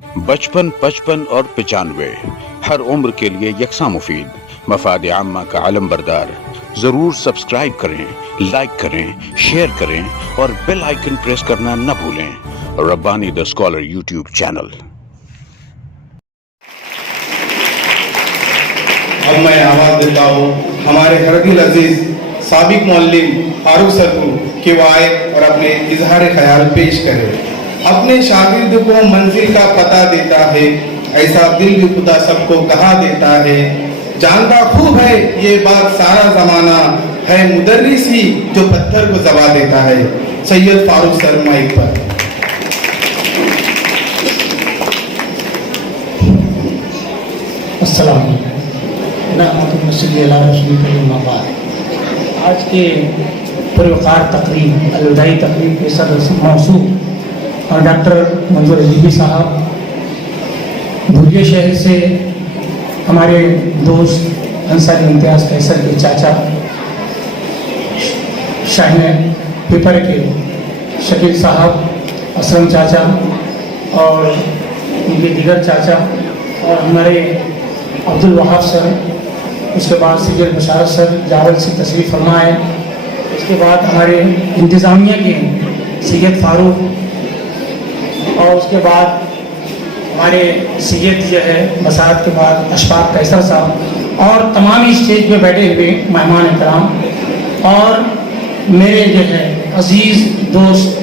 55 55 اور 95 ہر عمر کے لیے یکساں مفید مفاد عامہ کا علم بردار. ضرور سبسکرائب کریں، لائک کریں، شیئر کریں اور بیل آئیکن پریس کرنا نہ بھولیں. Rabbani the scholar YouTube channel. اب میں آواز دیتا ہوں ہمارے حردی العزیز سابق معلم فاروق سر کو کہ وہ آئے اور اپنے اظہار خیال پیش کرے. اپنے شاگرد کو منزل کا پتہ دیتا ہے، ایسا دل بھی خدا سب کو کہا دیتا ہے. جانتا خوب ہے یہ بات سارا زمانہ، ہے مدرس ہی جو پتھر کو زبا دیتا ہے. سید فاروق سر مائک پر. السلام علیکم. آج کے پروقار تقریب الوداعی تقریب کے صدر موصوف اور ڈاکٹر منظور عزیزی صاحب بھوجے شہر سے، ہمارے دوست انصاری امتیاز قیصر کے چاچا، شاہین پیپر کے شکیل صاحب، اسلم چاچا اور ان کے دیگر چاچا، اور ہمارے عبدالوہاب سر، اس کے بعد سید بشارت سر جاول سے تشریف فرما ہے. اس کے بعد ہمارے انتظامیہ کے سید فاروق، اور اس کے بعد ہمارے سید جو ہے بساعت کے بعد اشفاق قیصر صاحب، اور تمام اسٹیج پہ بیٹھے ہوئے مہمان اکرام، اور میرے جو ہے عزیز دوست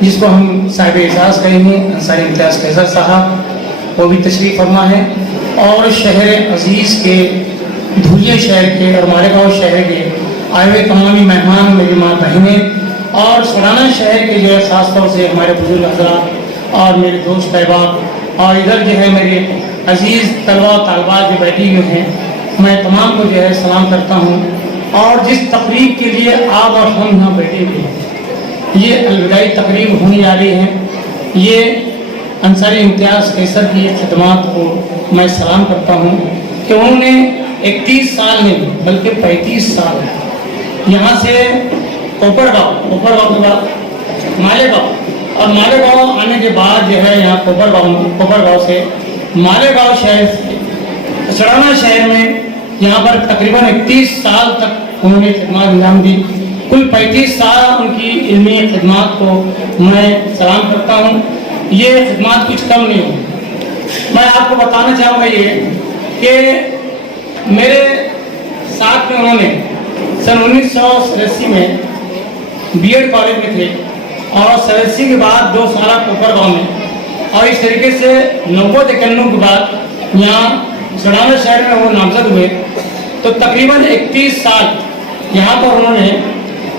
جس کو ہم صاحب اعزاز کہیں گے انصاری امتیاز قیصر صاحب، وہ بھی تشریف فرما ہے. اور شہر عزیز کے، دھولیے شہر کے اور مالیگاؤں شہر کے آئے ہوئے تمامی مہمان، میری ماں بہنیں، اور سڑانہ شہر کے جو ہے خاص طور سے ہمارے بزرگ حضرات اور میرے دوست احباب، اور ادھر جو ہے میرے عزیز طلبہ طالبات جو بیٹھی ہوئے ہیں، میں تمام کو جو ہے سلام کرتا ہوں. اور جس تقریب کے لیے آپ اور ہم یہاں بیٹھے ہوئے ہیں، یہ الوداعی تقریب ہونے جا رہی ہے. یہ انصاری امتیاز قیصر کی خدمات کو میں سلام کرتا ہوں کہ انہوں نے 31 سال نہیں بلکہ 35 سال یہاں سے کوپرگاؤں کے بعد مالیگاؤں، اور مالیگاؤں آنے کے بعد جو ہے یہاں کوپرگاؤں سے مالیگاؤں شہر سے سڑانہ شہر میں یہاں پر تقریباً 31 سال تک انہوں نے خدمات انجام دی. کل 35 سال ان کی علمی خدمات کو میں سلام کرتا ہوں. یہ خدمات کچھ کم نہیں ہوں. میں آپ کو بتانا چاہوں گا یہ کہ میرے ساتھ میں انہوں نے سن 1987 میں بی ایڈ کالج میں تھے، اور 87 کے بعد 2 سالہ کوپرگاؤں میں، اور اس طریقے سے 90-91 کے بعد یہاں سڑانہ شہر میں وہ نامزد ہوئے. تو تقریباً 31 سال یہاں پر انہوں نے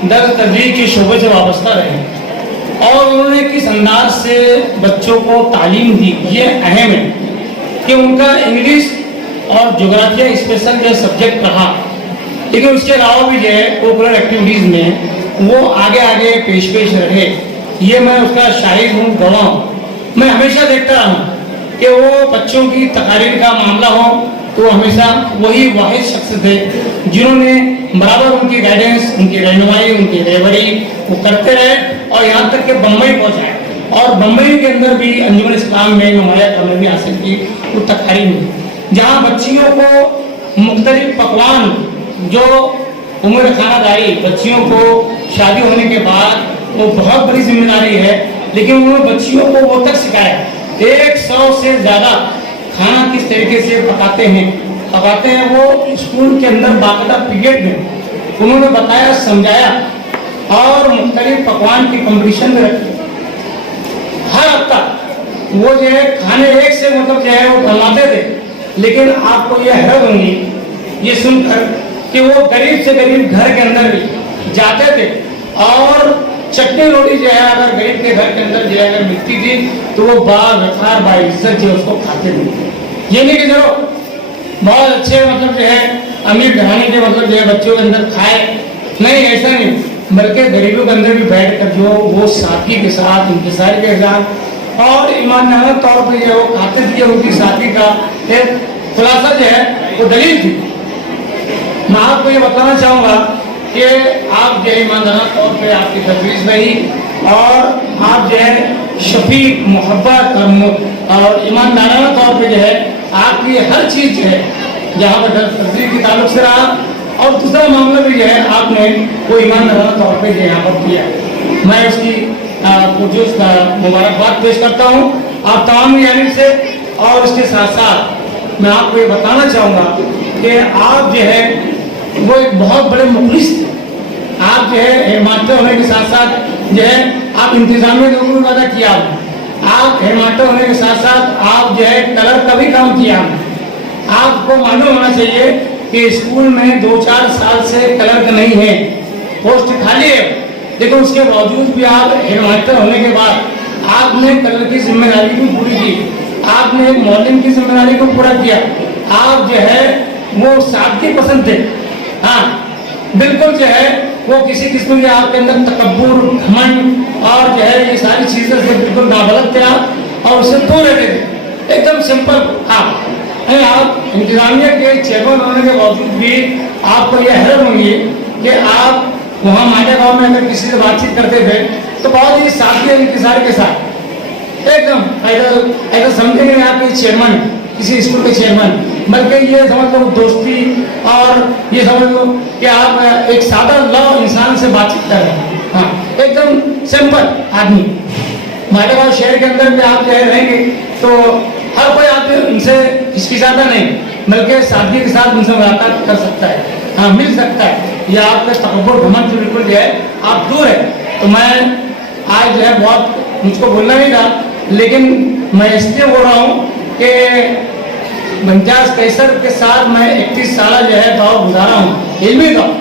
درس تدریس کے شعبے سے وابستہ رہے، اور انہوں نے کس انداز سے بچوں کو تعلیم دی. یہ اہم ہے کہ ان کا انگلش اور جغرافیہ اسپیشل جو سبجیکٹ رہا، لیکن اس کے علاوہ بھی جو ہے کوکولر ایکٹیویٹیز میں وہ آگے پیش رہے. یہ میں اس کا شاہد ہوں، گواہ ہوں. میں ہمیشہ دیکھتا رہا ہوں کہ وہ بچوں کی تقاریر کا معاملہ ہو تو ہمیشہ وہی واحد شخص تھے جنہوں نے برابر ان کی گائیڈنس، ان کی رہنمائی، ان کی رہبری وہ کرتے رہے، اور یہاں تک کہ بمبئی پہنچائے. اور بمبئی کے اندر بھی انجمن اسلام میں نمایاں کامیابی حاصل کی وہ تقاریر میں، جہاں بچیوں کو مختلف پکوان جو عمر خانہ داری، بچیوں کو شادی ہونے کے بعد وہ بہت بڑی ذمہ داری ہے، لیکن انہوں نے بچیوں کو وہ تک سکھایا. 100 سے زیادہ کھانا کس طریقے سے پکاتے ہیں وہ اسکول کے اندر باقاعدہ پیریڈ میں انہوں نے بتایا، سمجھایا، اور مختلف پکوان کی کمپٹیشن میں رکھی. ہر ہفتہ وہ جو ہے کھانے ایک سے مطلب جو ہے وہ بناتے تھے. لیکن آپ کو یہ حیرت ہوگی یہ سن کر کہ وہ غریب سے غریب گھر کے اندر بھی جاتے تھے، اور چٹنی روٹی جو ہے اگر غریب کے گھر کے اندر جو ہے اگر ملتی تھی تو وہ باوقار باعزت جو اس کو کھاتے تھے. یہ نہیں کہ چلو بہت اچھے مطلب جو ہے امیر گھرانے کے مطلب جو ہے بچوں کے اندر کھائے، نہیں، ایسا نہیں، بلکہ غریبوں کے اندر بھی بیٹھ کر جو وہ سادگی کے ساتھ، انکساری کے ساتھ اور ایماندارانہ طور پہ جو وہ کھاتے تھے، ان کی سادگی کا ایک خلاصہ جو ہے وہ دلیل تھی. میں آپ کو یہ بتانا چاہوں گا کہ آپ جو ہے ایماندارانہ طور پہ آپ کی تجویز رہی، اور آپ جو ہے شفیق، محبت اور اور ایماندارانہ طور پہ جو ہے آپ کی ہر چیز جو ہے جہاں پر تقریر کے تعلق سے رہا، اور دوسرا معاملہ بھی جو ہے آپ نے وہ ایماندارانہ طور پہ جو یہاں پر کیا. میں اس کی پرجوش مبارکباد پیش کرتا ہوں آپ تمام کی جانب سے. اور اس کے ساتھ ساتھ میں آپ کو یہ بتانا چاہوں گا کہ آپ جو ہے وہ ایک بہت بڑے مخلص تھے. آپ جو ہے ہیڈ ماسٹر ہونے کے ساتھ ساتھ جو ہے آپ انتظامیہ ضرور ادا کیا. آپ ہیڈ ماسٹر ہونے کے ساتھ ساتھ آپ جو ہے کلر کا بھی کام کیا. آپ کو معلوم ہونا چاہیے کہ اسکول میں 2-4 سال سے کلرک نہیں ہے، پوسٹ خالی ہے، لیکن اس کے باوجود بھی آپ ہیڈ ماسٹر ہونے کے بعد آپ نے کلر کی ذمہ داری کو پوری کی. آپ نے ایک معلم کی ذمہ داری کو پورا کیا. آپ جو ہے وہ سادگی پسند تھے. ہاں بالکل جو ہے وہ کسی قسم کے آپ کے اندر تکبر، گھمنڈ اور جو ہے یہ ساری چیزیں سے بالکل نابلد تھے آپ، اور اس سے دور رہتے تھے. ایک دم سمپل. آپ انتظامیہ کے چیئرمین ہونے کے باوجود بھی آپ کو یہ حیرت ہوں گی کہ آپ وہاں مالیہ گاؤں میں اگر کسی سے بات چیت کرتے تھے تو بہت ہی سادگی اور انتظار کے ساتھ ایک دم ایسا سمجھے نہیں آپ کے چیئرمین، کسی اسکول کے چیئرمین، بلکہ یہ سمجھ لو دوستی اور یہ سمجھ لو کہ آپ ایک سادہ لاؤ انسان سے بات چیت کر رہے ہیں. ہاں ایک دم سمپل آدمی. مالیہ گاؤں شہر کے اندر بھی آپ جو ہے رہیں گے تو ہر کوئی آپ ان سے ہچکچاتا نہیں، بلکہ سادگی کے ساتھ ان سے ملاقات کر سکتا ہے، ہاں مل سکتا ہے. یہ آپ کا تکبر گھمنڈ جو بالکل جو ہے آپ دور ہے. تو میں آج جو ہے بہت مجھ کو بولنا نہیں تھا، لیکن میں اس لیے بول رہا ہوں کہ 49 قیصر کے ساتھ میں 31 سالہ جو ہے دور گزارا ہوں، علمی دور.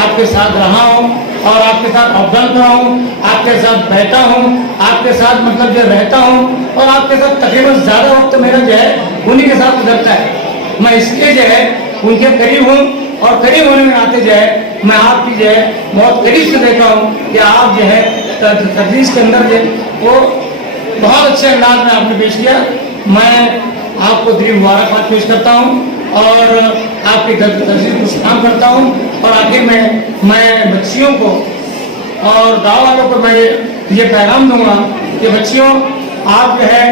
آپ کے ساتھ رہا ہوں اور آپ کے ساتھ اپ ڈاؤن کرا ہوں، آپ کے ساتھ بیٹھا ہوں، آپ کے ساتھ مطلب جو رہتا ہوں، اور آپ کے ساتھ تقریباً زیادہ وقت میرا جو ہے انہی کے ساتھ گزرتا ہے. میں اس لیے جو ہے ان کے قریب ہوں، اور قریب ہونے میں آتے جو ہے میں آپ کی جو ہے بہت قریب سے دیکھا ہوں کہ آپ جو ہے تدریس کے اندر جو وہ بہت اچھے انداز میں آپ نے پیش کیا. میں آپ کو دلی مبارکباد پیش کرتا ہوں اور آپ کی تدریس کو سلام کرتا ہوں. اور آخر میں بچیوں کو اور گاؤں والوں کو میں یہ پیغام دوں گا کہ بچیوں آپ جو ہے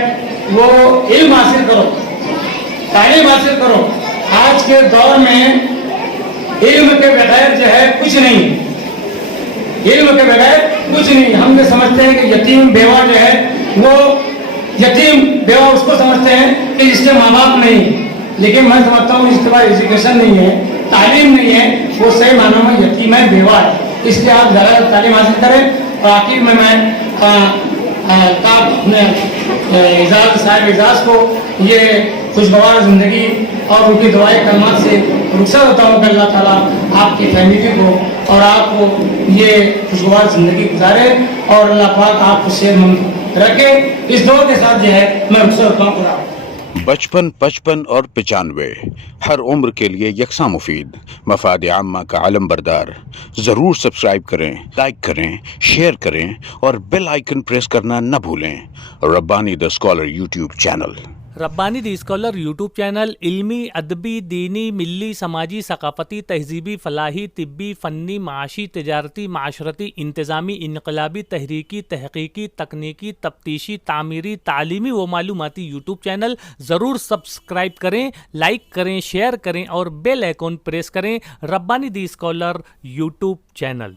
وہ علم حاصل کرو، تعلیم حاصل کرو. آج کے دور میں علم کے بغیر جو ہے کچھ نہیں، علم کے بغیر کچھ نہیں. ہم یہ سمجھتے ہیں کہ یتیم بیوہ جو ہے وہ یتیم بیوہ اس کو سمجھتے ہیں کہ جس کے ماں باپ نہیں، لیکن میں سمجھتا ہوں اس کے بعد ایجوکیشن نہیں ہے، تعلیم نہیں ہے، وہ صحیح معنوں میں یتیم ہے، بیوہ ہے. اس لیے آپ زیادہ تعلیم حاصل کریں. اور آخر میں اپنے اعزاز صاحب اعزاز کو یہ خوشگوار زندگی اور ان کی دعائیں کلمات سے رخصت ہوتا ہوں کہ اللہ تعالیٰ آپ کی فیملی کو اور آپ کو یہ خوشگوار زندگی گزارے اور اللہ پاک آپ کو صحت مند رکھے. اس دعا کے ساتھ جو ہے میں رخصت ہوتا ہوں. خدا 55 55 اور 95 ہر عمر کے لیے یکساں مفید. مفاد عامہ کا علم بردار. ضرور سبسکرائب کریں، لائک کریں، شیئر کریں اور بیل آئیکن پریس کرنا نہ بھولیں. Rabbani the scholar YouTube channel. Rabbani the scholar YouTube channel علمی، ادبی، دینی، ملی، سماجی، ثقافتی، تہذیبی، فلاحی، طبی، فنی، معاشی، تجارتی، معاشرتی، انتظامی، انقلابی، تحریکی، تحقیقی، تکنیکی، تفتیشی، تعمیری، تعلیمی و معلوماتی یوٹیوب چینل. ضرور سبسکرائب کریں، لائک کریں، شیئر کریں اور بیل آئیکن پریس کریں. ربانی دی اسکالر یوٹیوب چینل.